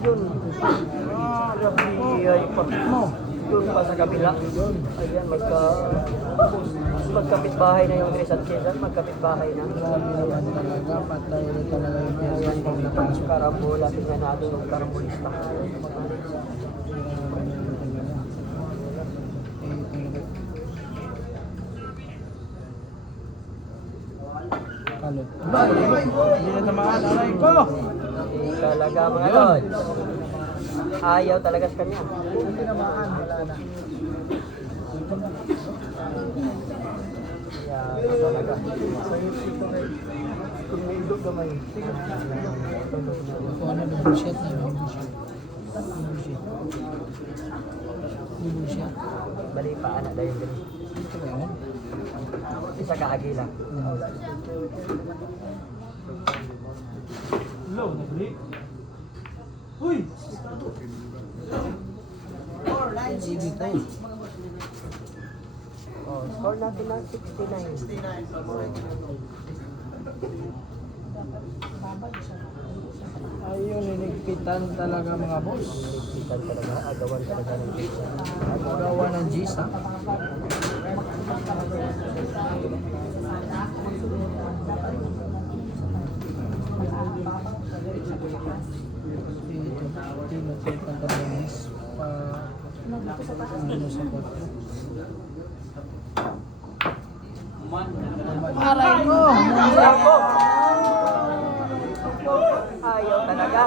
Yun. Grabe ay mo. Doon pa sa kabila. Ayan, magkapit bahay na yung Tres at Quezon. Magkapit bahay na. Patay rin talaga yung piyasa pag napasok. Karambola, tingnan natin yung karambolista. Kalot. Hindi na tamaan, aray ko! Talaga mga lord. Ayaw talaga sa kanya. Hindi tinamaan, wala na. Ayaw talaga. Kung may ilog gamay. Kung ano, bullshit na yun, bullshit. Bullshit. Bali pa, anak dahil din. Ito ba yun? Isa kaagila. Hello, nabalik? Uy! Dito. Oh, score natin ng 69. Ayun, niligpitan talaga mga boss. Niligpitan talaga, agawan talaga ng pizza. Gawa ng G's, ha? Dito, tinutupan ka ng G's pa ano sa kotro. Aray ko! Ayaw talaga.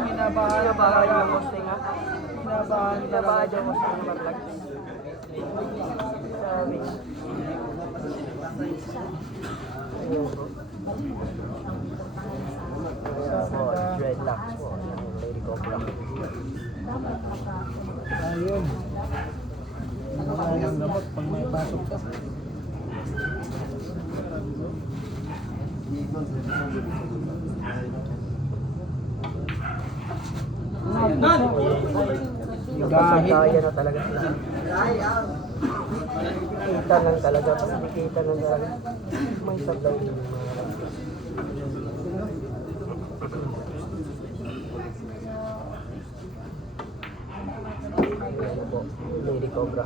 Kinabahan yung hosting ha. Kinabahan yung hosting ng Marlag. Sabi. Ayaw po. Ayaw po. Dreadlocks po. Lady Cobra. Ayun. Wala nang gamot pag may pasok ka. Yung kasagaya na talaga sila. Kita lang talaga. Kita lang talaga. May sablay yung mga ano po, Lady Cobra.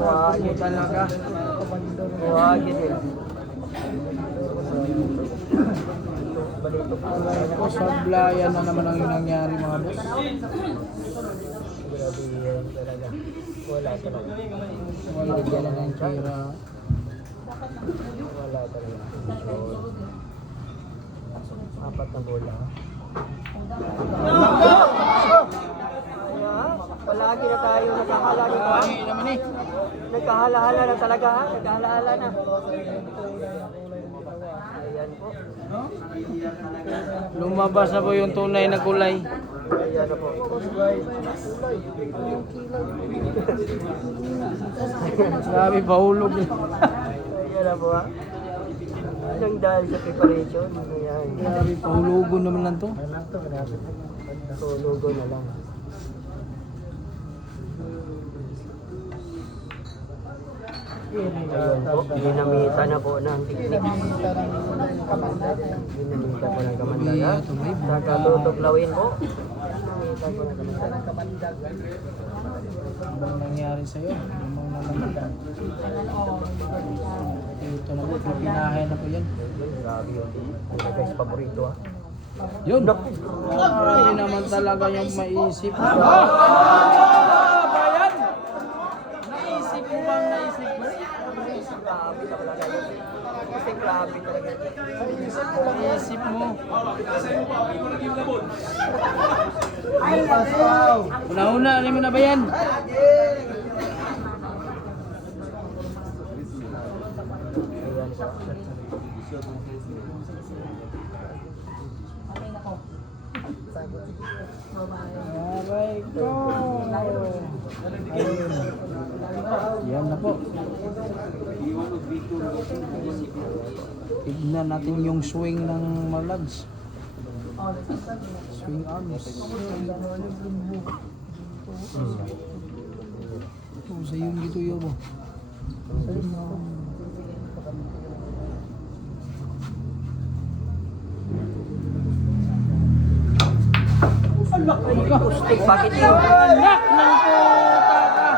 Wala din talaga. Wagi din. Ko sablayan na naman ang nangyari mga boss. Grabe yan talaga. Wala talaga. Wala talaga ng tira. Wala talaga. Apat na bola. Palagi na tayo nagkahalala pa. Naman eh. Nagkahala-hala na talaga ha. Nagkahala-hala na. Ayan po. Lumabas na po yung tunay na kulay. Ayan na po. Sabi pahulog. Ayan na po ha. Nang dahil sa preparation. Ayan. Sabi pahulugon naman lang to. Tulugo na lang. Ayan po. Ginamitan na po ng teknik. Ginamitan po ng kamandaga. Saka tutuklawin po. Ginamitan po ng kamandaga. Anong nangyari sa'yo? Anong nalaman? Ito na po, pinahay na po yan. Grabe yun. Ano guys, paborito ah. Yun! Grabe naman talaga yung maisip. Bayan! Naisip mo bang naisip mo? Grabe talaga yun. Kasi grabe talaga yun. Naisip mo. Una-una, ano mo na ba yan? Aray ko. Ayun. Yan na po. Tignan natin yung swing ng Marlads. Swing arms. Ito, sa yung gitu yun mo. Stick bakit yun? Anak ng puta ka!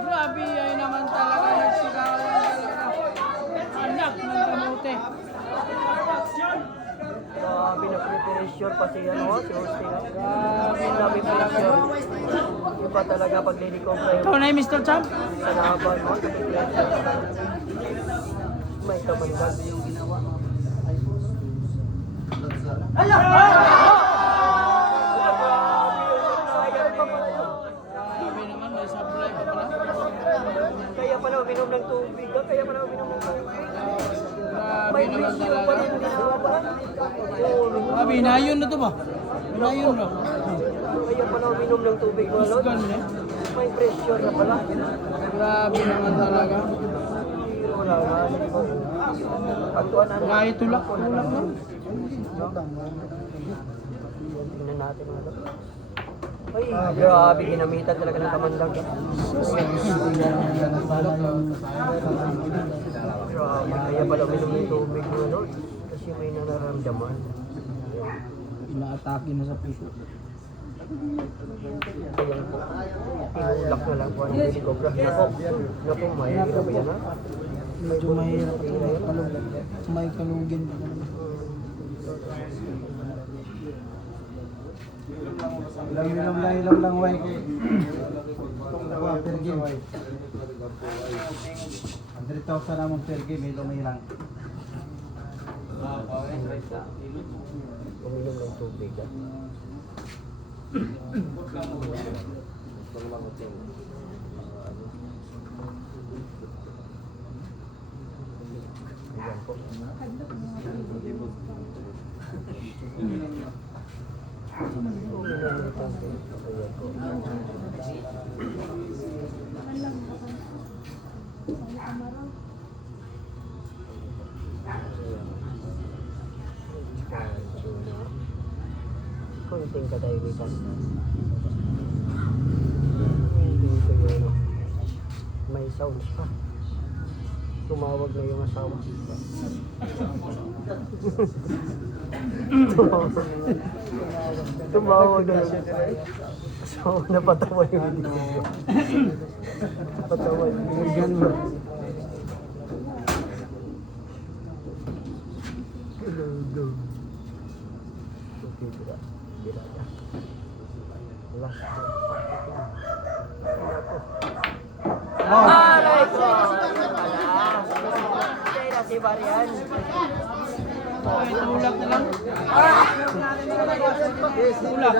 Grabe, ay naman talaga nagsigawan talaga. Anak ng kamote. Grabe na pressure pa si ano, si Austin. Grabe na Grabe pressure. Iba talaga pag nilikompa Ikaw yung na yung Mr. Champ? sa laban mo. May kamandag. Grabe naman, may supply pa pala. Kaya pala uminom ng tubig. Kaya pala uminom ng tubig. Grabe May naman pressure pa talaga. rin. Ginawa pa. Grabe, inayon na to ba? Inayon na. Kaya pala uminom ng tubig. Kusgan eh. May pressure na pala. Grabe naman talaga. Wala nga. Pagkuhan na. Kahit tulak lang. Tingnan natin mga to. Ay, grabe. Ginamitan talaga ng kamandag. Grabe. Kaya pala uminom ng tubig. Kasi may nararamdaman. Inaatake na sa puso. Ayan po. Tinulak na lang po ang helicopter. Naku, mahirap yan ha. Medyo mahirap ito. May kalugin. Ilang lang way kay per game. 100,000 naman per game, ilang may lang. Uminom ng tubig ha. Ayan po. Konting katahimikan. Dito yun. May sounds pa. Tumawag na yung asawa. Tumawag na yung asawa. Napatawa yung video. Napatawa yung video. Hello. Okay, bira. Bira na. Wala. Aray ko! Kaya si Marian. Ay, tulak na lang. Yes, tulak.